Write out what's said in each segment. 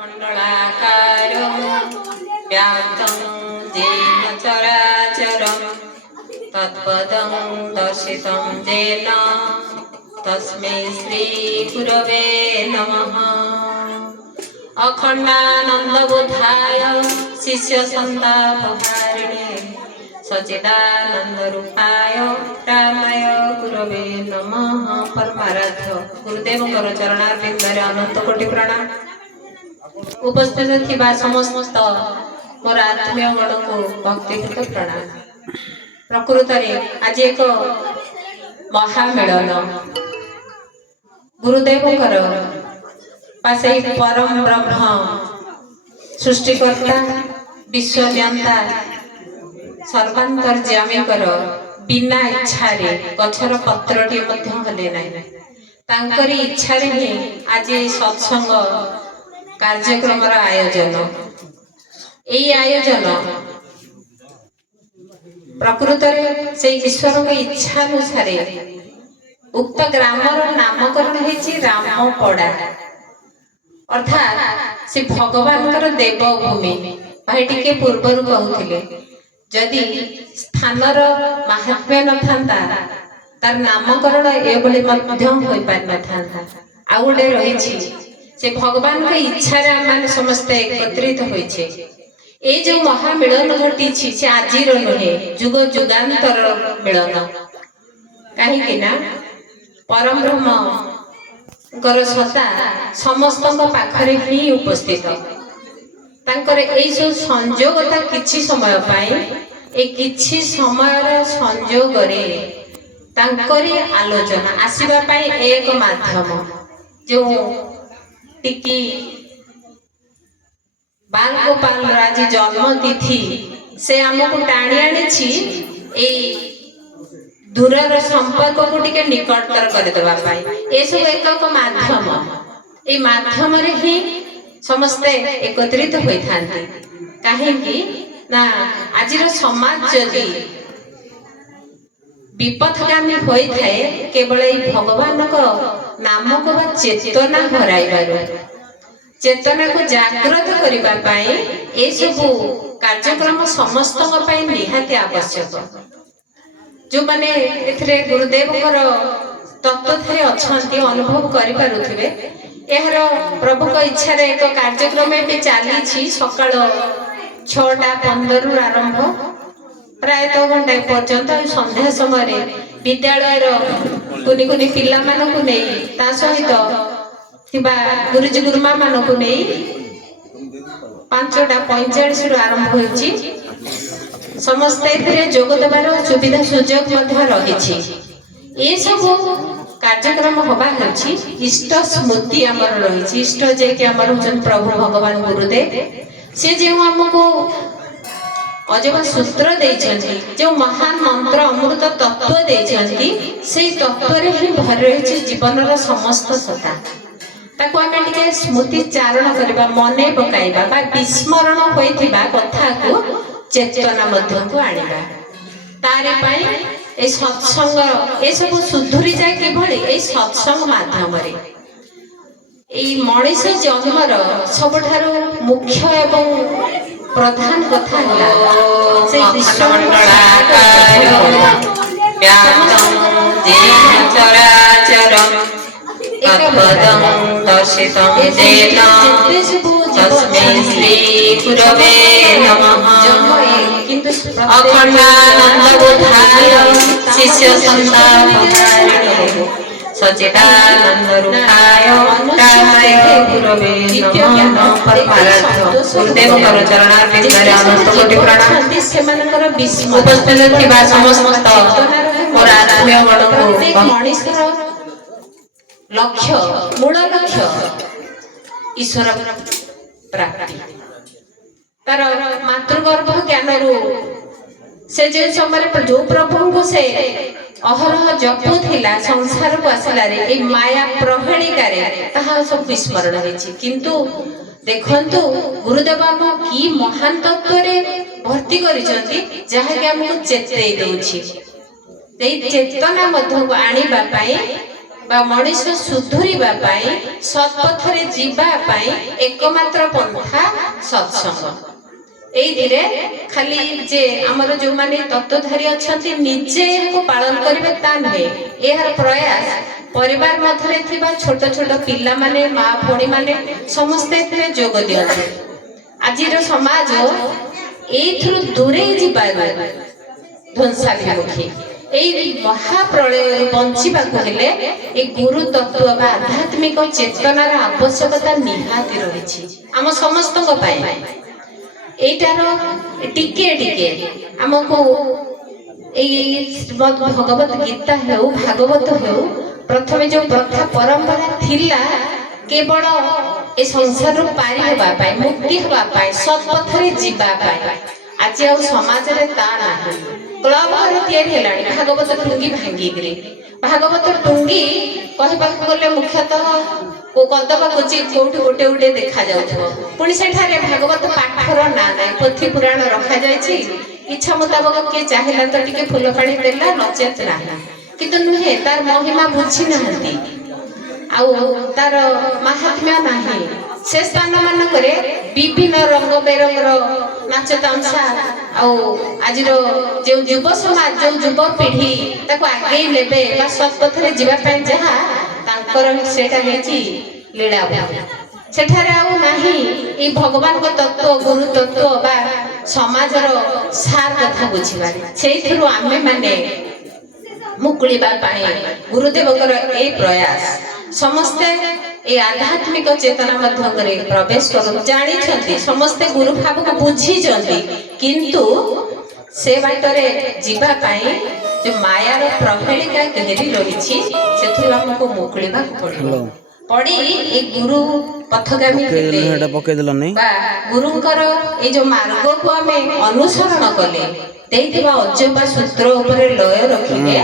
मण्डलाकारो व्याप्तं येन चराचरं तत्पदं दर्शितं येन तस्मै श्रीगुरवे नमः। अखण्डानन्दबोधाय शिष्यसन्तापहारिणे सच्चिदानन्दरूपाय रामाय गुरवे नमः। परमाराध्य गुरुदेवଙ୍କର चरणारविंदରେ अनंत कोटि प्रणाम। उपस्थित थिबा समस्त मोर आत्मीय गणको भक्तिपूत प्रणाम। प्रकृतरे आज एक महामिलन गुरुदेवଙ୍କର पासे परम ब्रह्म सृष्टिकर्ता विश्वजंता सर्वांतर्यामीकर बिना इच्छा गछर पत्रटी हले ना तांकरी इच्छा ही आज सत्संग कार्यक्रम आयोजन। यही आयोजन प्रकृत से ईश्वर के इच्छा अनुसार उक्त ग्रामर नामकरण है रामपड़ा अर्थात से भगवान देवभूमि। भाई टिके पूर्वर कहते जदि स्थानर महात्म्य न था तार नामकरण एभली हो पार न था। आ गोटे रही से भगवान के इच्छा आम समस्ते एकत्रित होइछे। ए जो महामिलन घटी से आज नुहे जुग जुगांतर मिलन कहीं परम ब्रह्म सत्ता समस्त पाखरे ही उपस्थित तांकर ए सब संयोगता किछि समय पाई ए किछि समय संयोग रे तांकरी आलोचना आसीबा पाई एक माध्यम जो टिकी बाल गोपाल राज जन्म तिथि से आमको टाणी आनी दूरर संपर्क को टिके निकटतर कर देबा पाई ए सब एक माध्यम। ए माध्यम रे ही समस्ते एकत्रित होई थांती काहेकि ना आजिर समाज जदि विपथगामी होई थाए केवल भगवान को नाम को बा चेतना हराइबारो चेतना को जागृत करिबा पाई ए सब कार्यक्रम समस्त निहाती आवश्यक। जो माने एथरे गुरुदेव तत्वधारी अच्छी अनुभव करें यार प्रभु को इच्छा रे एक कार्यक्रम भी चली सकाल 6:15 आरंभ प्रायतः घंटे पर्यंत संध्या समय विद्यालय कुनी कुनी पिला मानकु नहीं ता सहित थिबा गुरुजी गुरुमा मानकु नहीं 5:45 आरंभ होइछि। समस्त जोग देवार सुविधा सुजोग रही ये सब कार्यक्रम हवा इष्ट स्मृति आमर रही इष्ट जे कि आमर होचन प्रभु भगवान गुरुदेव से जो आमको अजब सूत्र देइछन्ती जो महान मंत्र अमृत तत्व देइछन्ती से तत्व रे ही भर रही जीवन समस्त सत्ता ताको आमे टिके स्मृति चारण करबा मने पकाइबा बा विस्मरण होइथिबा कथा को चेतना मध्य को आनिबा तारे पाई ए सत्संग ए सब सुधुरी जाए किभली ए सत्संग माध्यम रे ए मनीष जन्मर सबठारो मुख्य एवं प्रधान कथा होला से विश्वमंडलाकारो व्याप्तं येन चराचरं तत्पदं दर्शितं येन तस्मै श्रीगुरवे नमः। अखण्डानन्दबोधाय शिष्यसन्तापहारिणे सच्चिदानन्दरूपाय रामाय गुरवे नमः। परमाराध्य गुरुदेवଙ୍କର चरणारविंदରେ अनंत कोटि प्रणाम। उपस्थित थिबा समस्त मोर आत्मीय गणको मनीषर लक्ष्य मूल लक्ष्य ईश्वर प्राप्ति तार मातृगर्भ ज्ञान से जो समय जो प्रभु को से अहरह जपु थिला संसार को आसला रे ए माया प्रहेणिका रे ताहा सब विस्मरण होइछि। किंतु देखंतु गुरुदेव हम की महान तत्व रे भर्ती करिसंती जहा कि हमको चेतई दउछि। सेई चेतना मध्य को आनिबा पाई बा मनीष सुधुरिबा पाई सत्पथरे जीवा पाई एकमात्र पंथा सत्संग एइथिरे खाली जे हमर जो माने तत्वधारी अछंती निजे को पालन करिवे ता नै एहर प्रयास परिवार मधरे थिबा छोट छोट पिल्ला माने मा भोणी माने समस्त एथिरे जोग दियନ୍ତି आजिर समाज एइथरु दूरे जीवा ध्वंसाभिमुखी এই মহাপ্রলয় বঞ্চিବାକୁ হেলে এই গুরু তত্ত্ব বা আধ্যাত্মিক চেতনার আবশ্যকতা নিহাতি রয়েছে আম সমস্তଙ୍କ ପାଇଁ এইটার টিকে টিকে আমকু এই শ্রীমদ ভগবত গীতা হেউ ভাগবত হেউ প্রথমে যে প্রথা পরম্পরা থিলা কেবল এই সংসার পারি হবা পাই মুক্তি হবা পাই সৎপথরে ଯିବା পাই আজি ଆଉ ସମାଜରେ ତା ନାହିଁ क्लब घर तैयारी हेलाणी भागवत टुंगी भांगी भागवत टुंगी कहबाक गले मुख्यतः को कदबा कोची कोठी गोटे गोटे देखा जाउथो पुणी सेठारे भागवत पाठर ना नै पोथी पुराण रखा जायछि इच्छा मुताबिक के चाहिला तो टिके फूल पानी देला नचेत नाही किंतु नुहे तार महिमा बुझी नाहंती आउ तार महात्म्य नाही से स्थान मानकरे विभिन्न रंग बेरंगर नाच तामसा आज जो युव समाज जो युव पीढ़ी ताको आगे लेबे बा सत्पथरे जीवा पय जहा तांकर सेटा हेची लीला सेठारे आउ नाही ई भगवान को तत्व गुरु तत्व बा समाजर सार कथा बुझिबारे सेइथरु आमे माने मुकुलिबा पाए गुरुदेवकर ए प्रयास समस्ते ए आध्यात्मिक चेतना मध्यंगरे प्रवेश कर जानी छथि समस्ते गुरु भाव को बुझी जंती किंतु से बाटरे जीवा पाई जो मायार प्रहेलिका घेरी रहिछि सेथु हमको मुकुलिबा पड़ी ए गुरु पथगामी हेले हेडा पके देल नै बा गुरुंकर ए जो मार्ग को हमें अनुसरण कले देइथिबा अजबा सूत्र ऊपर लय रखिके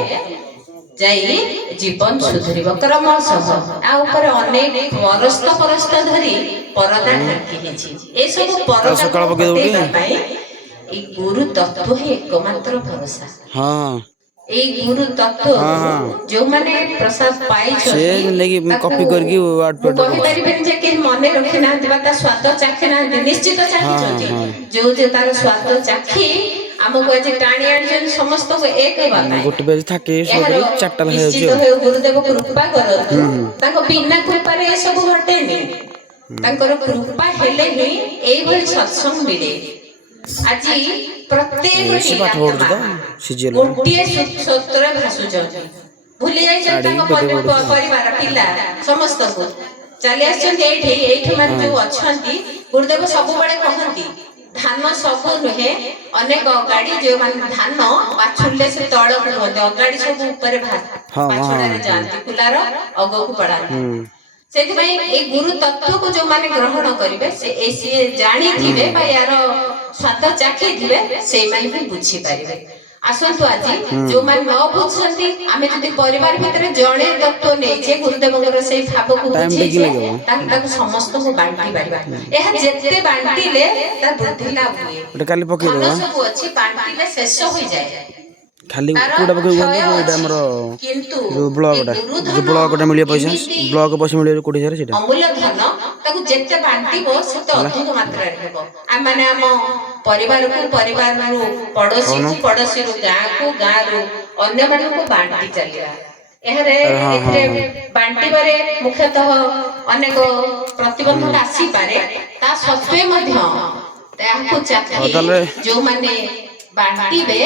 जाई जीवन सुधरिब क्रमशः आ ऊपर अनेक परस्त परस्त धरी परदा ढाकी हेछि ए सब परदा पकेइबा पई ए गुरु तत्व ही एकमात्र भरोसा हां ए गुरु तत्व जो माने प्रसाद पाई छै से लेकी कॉपी करके वाट पर कहि परिबेन जे के मने रखि ना दिबा ता स्वाद चाखि ना निश्चित चाखि छै जो जे तार स्वाद चाखि हमको आज टाणी आजन समस्त को एक बात गोटे बेज थाके सबरे चाटल है जो गुरुदेव कृपा करत ताको बिना कृपा रे सब घटे नी ताकर कृपा हेले ही एई भली सत्संग मिले आज प्रत्येक गोटे सूत्र भासु जति भूली जाय ताको परिवार पिला समस्त को चली आछन एठी मान जो अछंती गुरुदेव सब बळे कहंती धान सब नुहे अनेक गाड़ी जो मान धान बाछुले से तळ को गाड़ी सब ऊपर बाछुड़ा रे जानती कुलार अगो को पड़ा सेति भाई ए गुरु तत्व को जो माने ग्रहण करिवे से एसी जानी थिबे बा यार स्वाद चाखी थिबे से माने भी बुझी पारिबे आसंतु आज जो मान न बुझछंती आमे जति परिवार भितरे जणे तत्व नै जे गुरुदेवंगर से भाव को बुझी जे ताको समस्त को बांटी पारिबा एहा जेते बांटीले ता बुद्धि लाभ हुए ओटा काली पके देबा सब अछि बांटीले शेष होई जाय खाली कोडा पके एटा हमर किंतु जो ब्लॉक टा मिलियो पैसा ब्लॉक पैसा मिलियो कोडी जारे सेटा अमूल्य धन ताको जेते बांटीबो सेते अधिक मात्रा रे हेबो आ माने हम परिवार रो पड़ोसी रो गाँ रो अन्य मानन को बांटी चलिया एहरे एथरे बांटी बारे मुख्यतः अनेक प्रतिबंधक आसी पारे ता सत्वे मध्य ताको चाखी जो माने बांटीबे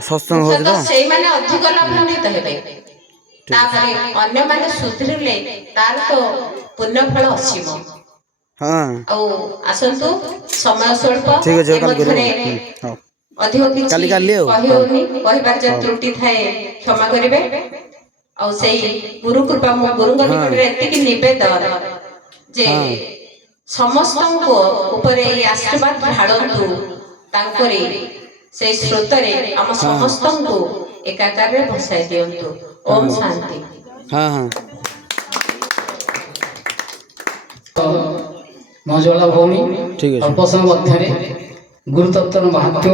सत्संग हो तो सेई माने अधिक लाभान्वित हेबे तापरे अन्य माने सुधरिले तार तो पुण्य फल असीम हां औ आसंतु समय स्वल्प ठीक है काल करू हां अधिक किछि कहियोनी कहिबार जे त्रुटि थाए क्षमा करिवे औ सेई गुरु कृपा मो गुरुंग निकटरे एतिकी निवेदन जे समस्तंको ऊपर ए आशीर्वाद ढाळंतु तांकरी से स्रोतरे हम समस्तंको एकाकार रे भसाई दियंतु ओम शांति हां हां मजला भूमि ठीक है अल्प समय मध्य गुरुतत्व महत्व